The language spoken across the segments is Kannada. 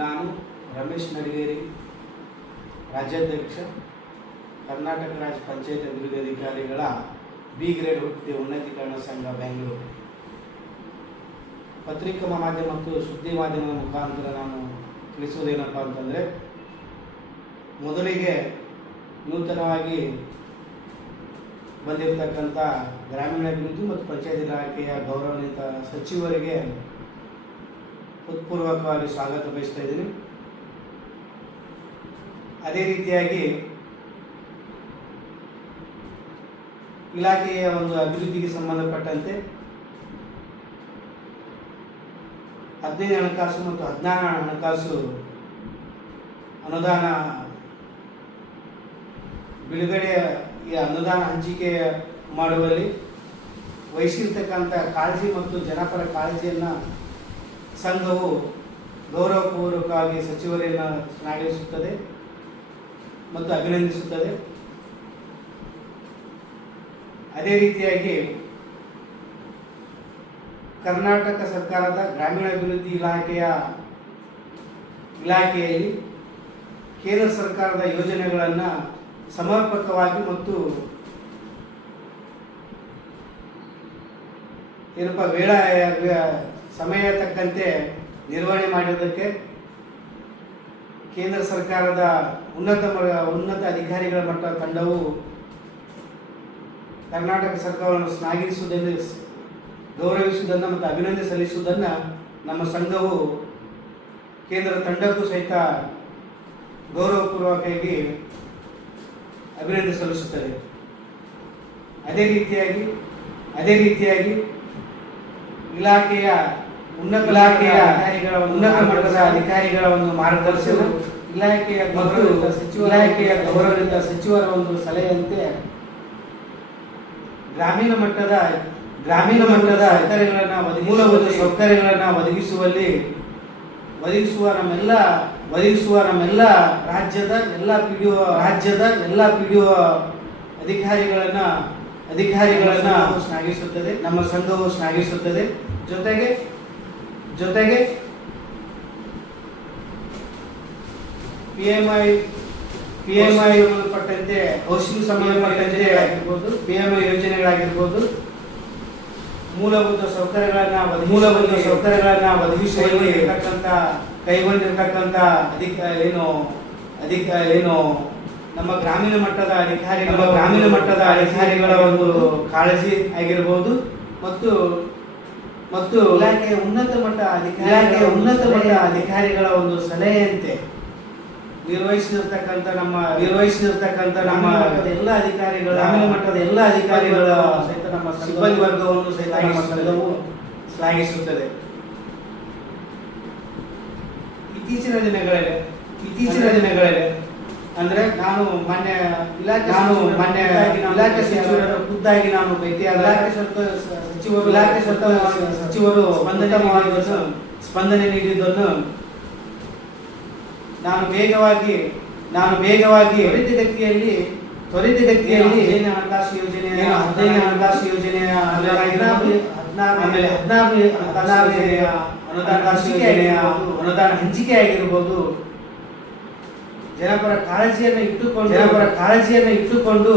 ನಾನು ರಮೇಶ್ ನಡಿಗೇರಿ, ರಾಜ್ಯಾಧ್ಯಕ್ಷ, ಕರ್ನಾಟಕ ರಾಜ್ಯ ಪಂಚಾಯತ್ ಅಭಿವೃದ್ಧಿ ಅಧಿಕಾರಿಗಳ ಬಿ ಗ್ರೇಡ್ ಹುದ್ದೆ ಉನ್ನತೀಕರಣ ಸಂಘ ಬೆಂಗಳೂರು. ಪತ್ರಿಕಾ ಮಾಧ್ಯಮ ಮತ್ತು ಸುದ್ದಿ ಮಾಧ್ಯಮದ ಮುಖಾಂತರ ನಾನು ತಿಳಿಸುವುದೇನಪ್ಪ ಅಂತಂದರೆ, ಮೊದಲಿಗೆ ನೂತನವಾಗಿ ಬಂದಿರತಕ್ಕಂಥ ಗ್ರಾಮೀಣಾಭಿವೃದ್ಧಿ ಮತ್ತು ಪಂಚಾಯತ್ ಇಲಾಖೆಯ ಗೌರವಾನ್ವಿತ ಸಚಿವರಿಗೆ ಹೃತ್ಪೂರ್ವಕವಾಗಿ ಸ್ವಾಗತ ಬಯಸ್ತಾ ಇದ್ದೀನಿ. ಅದೇ ರೀತಿಯಾಗಿ ಇಲಾಖೆಯ ಒಂದು ಅಭಿವೃದ್ಧಿಗೆ ಸಂಬಂಧಪಟ್ಟಂತೆ 15 ಹಣಕಾಸು ಮತ್ತು 16 ಹಣಕಾಸು ಅನುದಾನ ಬಿಡುಗಡೆ, ಈ ಅನುದಾನ ಹಂಚಿಕೆ ಮಾಡುವಲ್ಲಿ ವಹಿಸಿರ್ತಕ್ಕಂಥ ಕಾಳಜಿ ಮತ್ತು ಜನಪರ ಕಾಳಜಿಯನ್ನು ಸಂಘವು ಗೌರವಪೂರ್ವಕವಾಗಿ ಸಚಿವರನ್ನು ಶ್ಲಾಘಿಸುತ್ತದೆ ಮತ್ತು ಅಭಿನಂದಿಸುತ್ತದೆ. ಅದೇ ರೀತಿಯಾಗಿ ಕರ್ನಾಟಕ ಸರ್ಕಾರದ ಗ್ರಾಮೀಣಾಭಿವೃದ್ಧಿ ಇಲಾಖೆಯಲ್ಲಿ ಕೇಂದ್ರ ಸರ್ಕಾರದ ಯೋಜನೆಗಳನ್ನು ಸಮರ್ಪಕವಾಗಿ ಮತ್ತು ಸಮಯ ತಕ್ಕಂತೆ ನಿರ್ವಹಣೆ ಮಾಡಿರುವುದಕ್ಕೆ ಕೇಂದ್ರ ಸರ್ಕಾರದ ಉನ್ನತ ಅಧಿಕಾರಿಗಳ ಮಟ್ಟ ತಂಡವು ಕರ್ನಾಟಕ ಸರ್ಕಾರವನ್ನು ಶ್ಲಾಘಿಸುವುದನ್ನು, ಗೌರವಿಸುವುದನ್ನು ಮತ್ತು ಅಭಿನಂದನೆ ಸಲ್ಲಿಸುವುದನ್ನು ನಮ್ಮ ಸಂಘವು ಕೇಂದ್ರ ತಂಡಕ್ಕೂ ಸಹಿತ ಗೌರವಪೂರ್ವಕವಾಗಿ ಅಭಿನಂದನೆ ಸಲ್ಲಿಸುತ್ತದೆ. ಅದೇ ರೀತಿಯಾಗಿ ಇಲಾಖೆಯ ಉನ್ನತ ಮಟ್ಟದ ಅಧಿಕಾರಿಗಳ ಒಂದು ಮಾರ್ಗದರ್ಶನ, ಇಲಾಖೆಯ ಗೌರವಿತ ಸಚಿವರ ಒಂದು ಸಲಹೆಯಂತೆ ಗ್ರಾಮೀಣ ಮಟ್ಟದ ಮೂಲಭೂತ ಸೌಕರ್ಯಗಳನ್ನು ಒದಗಿಸುವ ನಮ್ಮೆಲ್ಲ ರಾಜ್ಯದ ಎಲ್ಲ ಪಿಡಿಒ ಅಧಿಕಾರಿಗಳನ್ನು ಶ್ಲಾಘಿಸುತ್ತದೆ, ನಮ್ಮ ಸಂಘವು ಶ್ಲಾಘಿಸುತ್ತದೆ. ಜೊತೆಗೆ PMI ಸಂಬಂಧಪಟ್ಟಂತೆ, ಹೌಸಿಂಗ್ ಸಂಬಂಧಪಟ್ಟಂತೆ ಆಗಿರ್ಬೋದು, PMI ಯೋಜನೆಗಳಾಗಿರ್ಬೋದು, ಮೂಲಭೂತ ಸೌಕರ್ಯಗಳನ್ನ ಒದಗಿಸುವಲ್ಲಿ ಕೈಗೊಂಡಿರ್ತಕ್ಕಂಥ ನಮ್ಮ ಗ್ರಾಮೀಣ ಮಟ್ಟದ ಅಧಿಕಾರಿಗಳ ಒಂದು ಕಾಳಜಿ ಆಗಿರ್ಬೋದು ಮತ್ತು ಇಲಾಖೆಯ ಉನ್ನತ ಮಟ್ಟ ಅಧಿಕಾರಿಗಳ ಒಂದು ಸಲಹೆಯಂತೆ ನಿರ್ವಹಿಸಿರ್ತಕ್ಕಂಥ ನಮ್ಮ ಎಲ್ಲ ಅಧಿಕಾರಿಗಳ, ಗ್ರಾಮೀಣ ಮಟ್ಟದ ಎಲ್ಲ ಅಧಿಕಾರಿಗಳ ಸಹಿತ ನಮ್ಮ ಸಿಬ್ಬಂದಿ ವರ್ಗವನ್ನು ಸಹಿತ ನಮ್ಮ ಸಂಘವು ಶ್ಲಾಘಿಸುತ್ತದೆ. ಇತ್ತೀಚಿನ ದಿನಗಳಲ್ಲಿ ಅಂದ್ರೆ ನಾನು ಮೊನ್ನೆ ಇಲಾಖೆ ಸಚಿವರನ್ನು ಖುದ್ದಾಗಿ ನಾನು ಭೇಟಿಯಾದ ಸಚಿವರು ಸ್ಪಂದನೆ ನೀಡಿದ್ದನ್ನು ನಾನು ವೇಗವಾಗಿ ತ್ವರಿತಗತಿಯಲ್ಲಿ ಹಣಕಾಸು ಯೋಜನೆಯ 15 ಹಣಕಾಸು ಯೋಜನೆಯ ಅನುದಾನ ಹಂಚಿಕೆ ಆಗಿರ್ಬೋದು, ಜನಪರ ಕಾಳಜಿಯನ್ನು ಇಟ್ಟುಕೊಂಡು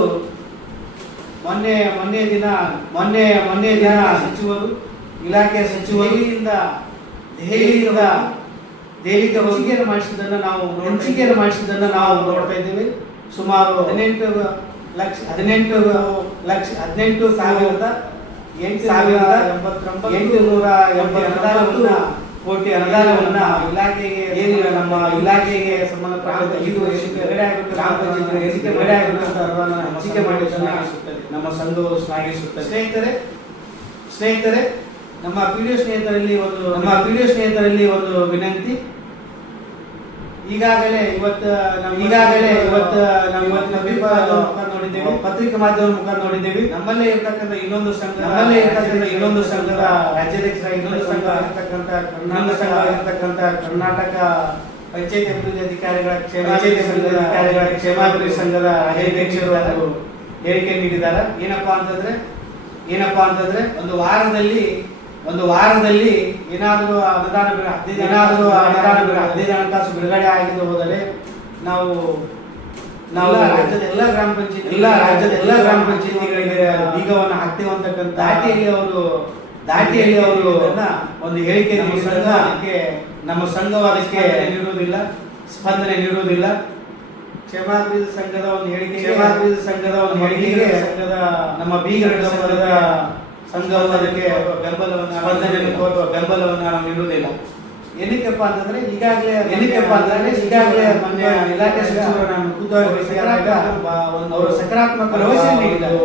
ಮೊನ್ನೆ ದಿನ ಇಲಾಖೆಯ ಸಚಿವರು ದೆಹಲಿಗೆ ಹಂಚಿಕೆಯನ್ನು ಮಾಡಿಸಿದ್ದನ್ನು ನಾವು ನೋಡ್ತಾ ಇದ್ದೀವಿ. ಸುಮಾರು 18,889 ಕೋಟಿ ಅನುದಾನವನ್ನು ನಮ್ಮ ಇಲಾಖೆಗೆ ಸಂಬಂಧಪಟ್ಟ ಹಂಚಿಕೆ ಮಾಡಿದ್ದನ್ನು ನಮ್ಮ ಸಂಘವು ಶ್ಲಾಘಿಸುತ್ತದೆ. ಸ್ನೇಹಿತರೆ, ನಮ್ಮ ಪಿಡಿಒ ಸ್ನೇಹಿತರಲ್ಲಿ ಒಂದು ವಿನಂತಿ. ಈಗಾಗಲೇ ಇವತ್ತು ನಾವು ನೋಡಿದ್ದೇವೆ, ಪತ್ರಿಕಾ ಮಾಧ್ಯಮದ ಮುಖ ನೋಡಿದ್ದೇವೆ. ನಮ್ಮಲ್ಲೇ ಇರ್ತಕ್ಕಂಥ ಇನ್ನೊಂದು ಸಂಘದ ರಾಜ್ಯಾಧ್ಯಕ್ಷರಾಗಿ ಇರ್ತಕ್ಕಂಥ ಕರ್ನಾಟಕ ಪಂಚಾಯತ್ ಅಭಿವೃದ್ಧಿ ಅಧಿಕಾರಿಗಳ ಕ್ಷೇಮಾಭಿವೃದ್ಧಿ ಸಂಘದ ರಾಜ್ಯಾಧ್ಯಕ್ಷರು ಹೇಳಿಕೆ ನೀಡಿದ್ದಾರೆ. ಏನಪ್ಪಾ ಅಂತಂದ್ರೆ ಒಂದು ವಾರದಲ್ಲಿ ಒಂದು ವಾರದಲ್ಲಿ ಏನಾದರೂ ಅನುದಾನ 15 ಹಣಕಾಸು ಬಿಡುಗಡೆ ಆಗಿದ್ದು ಹೋದರೆ ನಾವು ರಾಜ್ಯದ ಎಲ್ಲ ಗ್ರಾಮ ಪಂಚಾಯತಿಗಳಿಗೆ ಬೀಗವನ್ನು ಹಾಕ್ತೇವೆ ಅಂತಕ್ಕಂಥ ದಾಟಿಯಲ್ಲಿ ಅವರು ಒಂದು ಹೇಳಿಕೆ ನಮ್ಮ ಸಂಘವು ಅದಕ್ಕೆ ಸ್ಪಂದನೆ ನೀಡುವುದಿಲ್ಲ. ಕ್ಷೇಮಾಭಿವೃದ್ಧಿ ಸಂಘದ ಒಂದು ಹೇಳಿಕೆಗೆ ನಮ್ಮ ಬೀಗರ ಸಂಘವು ಅದಕ್ಕೆ ಬೆಂಬಲವನ್ನು ನಾವು ನೀಡುವುದಿಲ್ಲ. ಏನಕ್ಕೆಪ್ಪ ಅಂತಂದ್ರೆ ಈಗಾಗಲೇ ಮೊನ್ನೆ ಇಲಾಖೆ ಸಚಿವರು ನಾನು ಖುದ್ದಾಗಿ ಅವರು ಸಕಾರಾತ್ಮಕ ಭರವಸೆ ನೀಡಿದ್ದಾರೆ.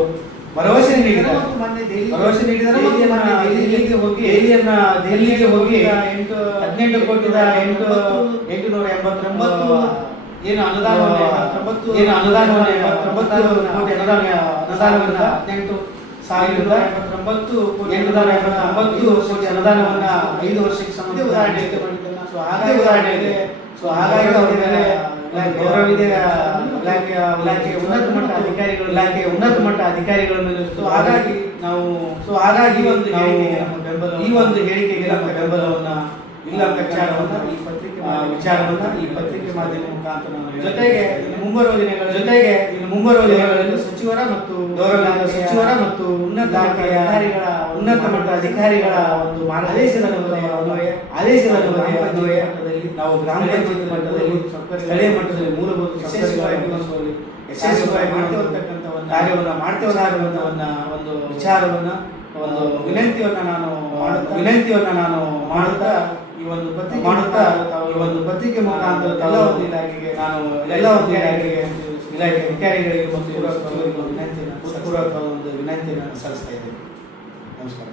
ದೆಹಲಿಗೆ ಹೋಗಿ 18 ಕೋಟಿ 889 ಏನು ಅನುದಾನವನ್ನು 18,889 ಅನುದಾನವನ್ನ 5 ವರ್ಷಕ್ಕೆ ಹಾಗಾಗಿ ಅವರ ಮೇಲೆ ಗೌರವಿದೆ. ಇಲಾಖೆಯ ಉನ್ನತ ಮಟ್ಟ ಅಧಿಕಾರಿಗಳ ಮೇಲೆ ಹಾಗಾಗಿ ಈ ಒಂದು ಹೇಳಿಕೆಗೆ ನಮ್ಮ ಬೆಂಬಲವನ್ನ ಇಲ್ಲ ಅಂತ ವಿಚಾರವನ್ನ ಈ ಪತ್ರಿಕೆ ಮಾಧ್ಯಮ ಮುಖಾಂತರ ಜೊತೆಗೆ ಇನ್ನು ಮುಂಬರುವ ದಿನಗಳಲ್ಲಿ ಸಚಿವರ ಮತ್ತು ಉನ್ನತ ಮಟ್ಟ ಅಧಿಕಾರಿಗಳ ಒಂದು ಆದೇಶದ ಅನ್ವಯ ನಾವು ಗ್ರಾಮ ಪಂಚಾಯತ್ ಮಟ್ಟದಲ್ಲಿ ಸ್ಥಳೀಯ ಮಟ್ಟದಲ್ಲಿ ಮೂಲಭೂತ ಯಶಸ್ವಿಯಾಗಿ ಕಾರ್ಯವನ್ನು ಮಾಡ್ತೇವೆ ಒಂದು ವಿನಂತಿಯನ್ನ ನಾನು ಮಾಡುತ್ತಾ ಈ ಒಂದು ಪತ್ರಿಕೆ ಮುಖಾಂತರ ಎಲ್ಲ ಒಂದು ಇಲಾಖೆ ಅಧಿಕಾರಿಗಳಿಗೆ ಮತ್ತು ವಿನಂತಿಯನ್ನು ಸಲ್ಲಿಸ್ತಾ ಇದ್ದೇನೆ. ನಮಸ್ಕಾರ.